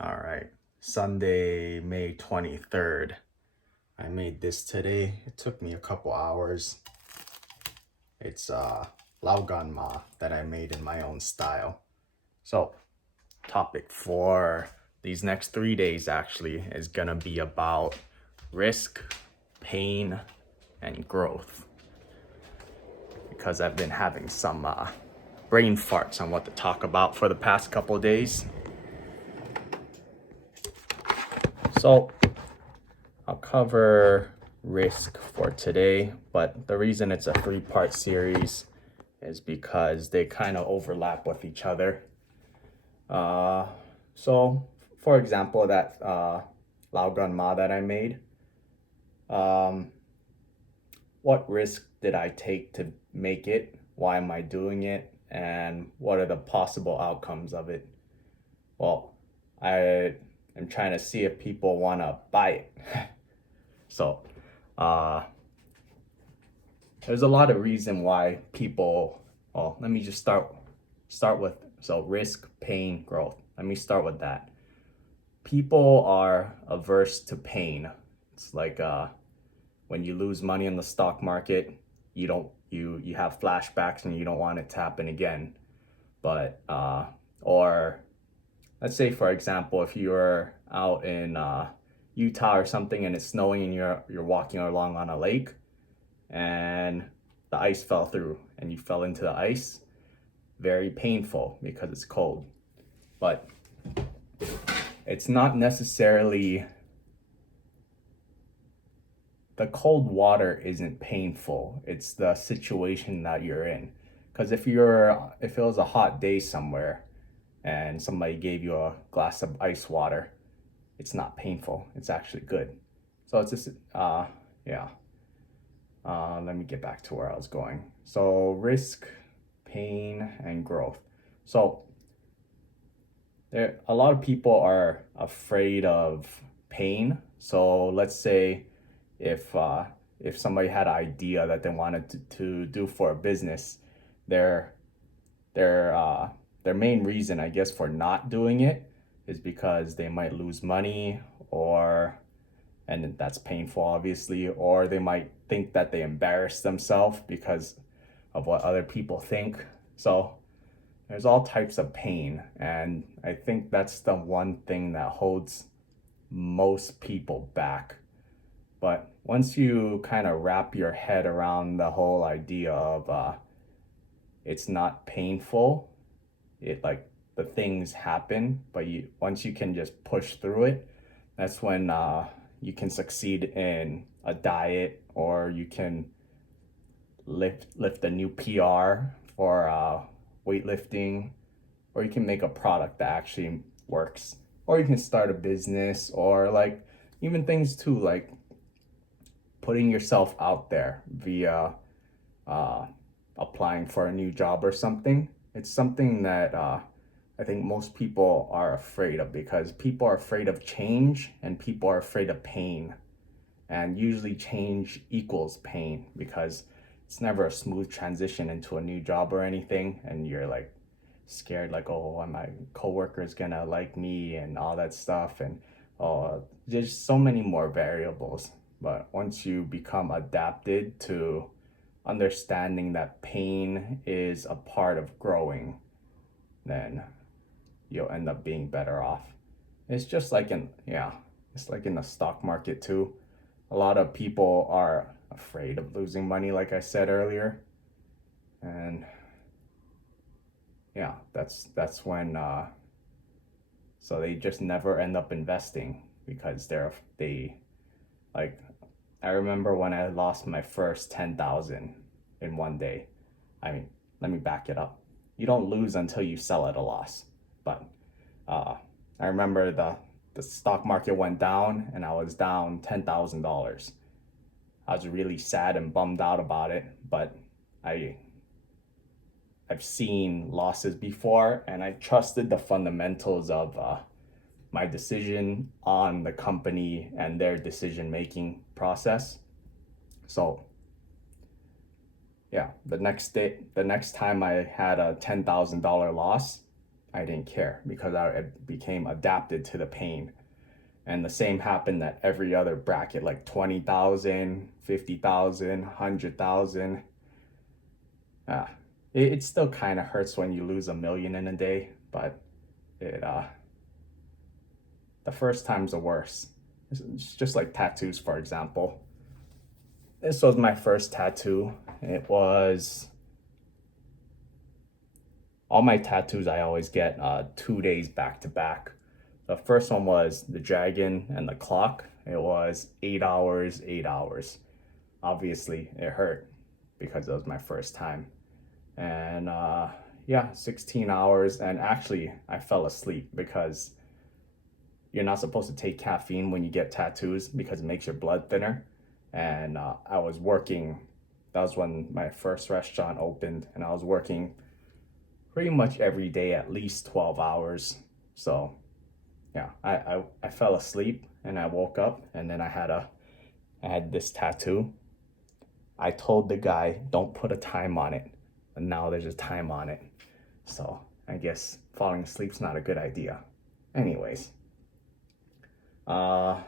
All right, Sunday, May 23rd. I made this today. It took me a couple hours. It's Laugan Ma that I made in my own style. So, topic for these next 3 days actually is gonna be about risk, pain, and growth. Because I've been having some brain farts on what to talk about for the past couple of days. So, I'll cover risk for today, but the reason it's a three-part series is because they kind of overlap with each other. So, for example, that Lao Gan Ma that I made, um, what risk did I take to make it? Why am I doing it? And what are the possible outcomes of it? Well, I am trying to see if people want to buy it. So, uh, there's a lot of reason why people. Well, let me just start with risk, pain, growth. Let me start with that. People are averse to pain. It's like when you lose money in the stock market, you have flashbacks and you don't want it to happen again. But or let's say for example, if you're out in Utah or something and it's snowing and you're walking along on a lake and the ice fell through and you fell into the ice, very painful because it's cold. But it's not necessarily, the cold water isn't painful. It's the situation that you're in. Because if it was a hot day somewhere and somebody gave you a glass of ice water, it's not painful. It's actually good. So it's just yeah. Let me get back to where I was going. So risk, pain, and growth. So a lot of people are afraid of pain. So let's say if somebody had an idea that they wanted to do for a business, their their main reason, I guess, for not doing it is because they might lose money, or and that's painful obviously, or they might think that they embarrass themselves because of what other people think. So there's all types of pain, and I think that's the one thing that holds most people back. But once you kind of wrap your head around the whole idea of it's not painful, it like the things happen, but you once you can just push through it, that's when you can succeed in a diet, or you can lift a new PR for weightlifting, or you can make a product that actually works, or you can start a business, or like even things too like putting yourself out there via uh, applying for a new job or something. It's something that I think most people are afraid of, because people are afraid of change and people are afraid of pain. And usually change equals pain, because it's never a smooth transition into a new job or anything. And you're like scared, like, oh, are my coworkers gonna like me and all that stuff. And there's so many more variables. But once you become adapted to understanding that pain is a part of growing, then you'll end up being better off. It's just like it's like in the stock market too. A lot of people are afraid of losing money, like I said earlier. And yeah, that's when so they just never end up investing, because they like, I remember when I lost my first 10,000 in one day. I mean, let me back it up. You don't lose until you sell at a loss. But uh, I remember the stock market went down and I was down $10,000. I was really sad and bummed out about it, but I I've seen losses before, and I trusted the fundamentals of my decision on the company and their decision making process. So yeah, the next time I had a $10,000 loss, I didn't care because I became adapted to the pain. And the same happened at every other bracket, like 20,000, 50,000, 100,000. Ah, it still kind of hurts when you lose 1 million in a day, but it the first time's the worst. It's just like tattoos, for example. This was my first tattoo. It was all my tattoos I always get 2 days back to back. The first one was the dragon and the clock. It was 8 hours, 8 hours. Obviously, it hurt because it was my first time. And yeah, 16 hours. And actually, I fell asleep because you're not supposed to take caffeine when you get tattoos because it makes your blood thinner. And I was working, that was when my first restaurant opened, and I was working pretty much every day, at least 12 hours. So yeah, I fell asleep and I woke up, and then I had this tattoo. I told the guy, don't put a time on it. And now there's a time on it. So I guess falling asleep's not a good idea. Anyways, uh,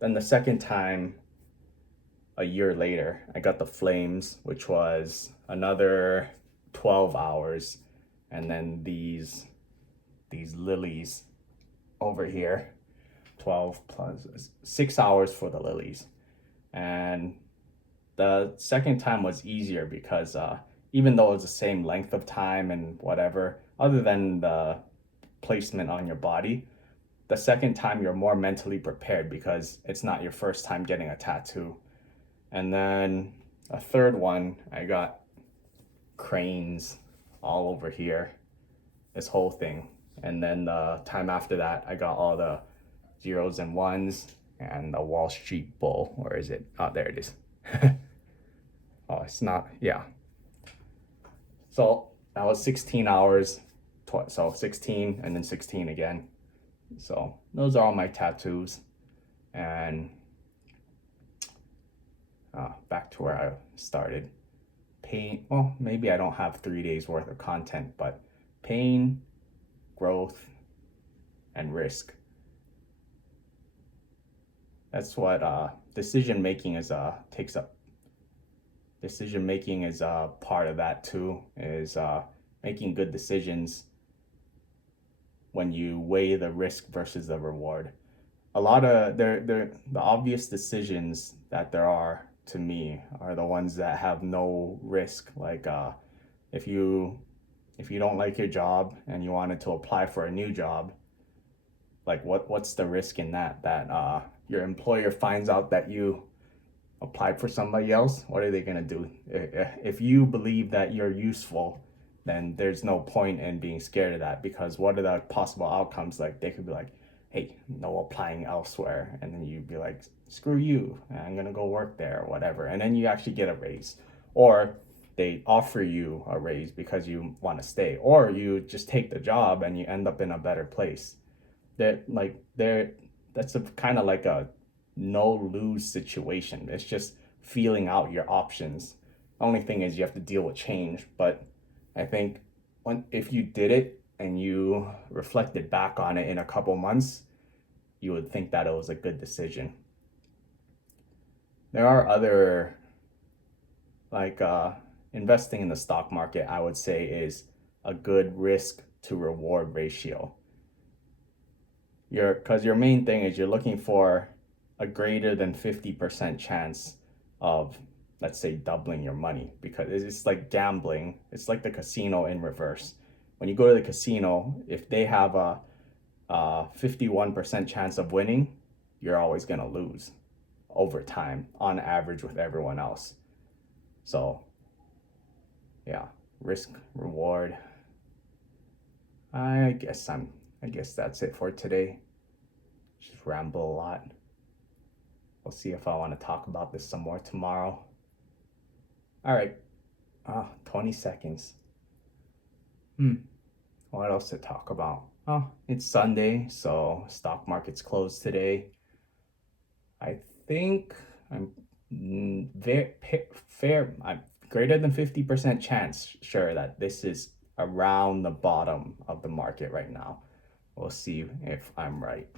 then the second time, a year later, I got the flames, which was another 12 hours. And then these lilies over here, 12 plus 6 hours for the lilies. And the second time was easier because even though it's the same length of time and whatever, other than the placement on your body, the second time you're more mentally prepared because it's not your first time getting a tattoo. And then a third one, I got cranes all over here, this whole thing. And then the time after that, I got all the zeros and ones and the Wall Street Bull. Where is it? Oh, there it is. Oh, it's not, yeah. So that was 16 hours. So 16 and then 16 again. So those are all my tattoos. And back to where I started. Pain, well, maybe I don't have 3 days worth of content, but pain, growth, and risk. That's what decision making is takes up. Decision making is part of that too, is making good decisions when you weigh the risk versus the reward. A lot of the obvious decisions that there are to me are the ones that have no risk. Like if you don't like your job and you wanted to apply for a new job, like what's the risk in that your employer finds out that you applied for somebody else? What are they going to do? If you believe that you're useful, then there's no point in being scared of that, because what are the possible outcomes? Like they could be like, hey, no applying elsewhere, and then you'd be like, screw you, I'm gonna go work there or whatever, and then you actually get a raise, or they offer you a raise because you want to stay, or you just take the job and you end up in a better place. That's a kind of like a no lose situation. It's just feeling out your options. The only thing is you have to deal with change, but I think if you did it and you reflected back on it in a couple months, you would think that it was a good decision. There are other, like investing in the stock market, I would say is a good risk to reward ratio. Because your main thing is you're looking for a greater than 50% chance of, let's say, doubling your money, because it's like gambling. It's like the casino in reverse. When you go to the casino, if they have a 51% chance of winning, you're always going to lose over time on average with everyone else. So yeah, risk reward. I guess that's it for today. Just ramble a lot. We'll see if I want to talk about this some more tomorrow. All right. 20 seconds. What else to talk about? Oh, it's Sunday, so stock market's closed today. I think I'm very fair. I'm greater than 50% chance sure that this is around the bottom of the market right now. We'll see if I'm right.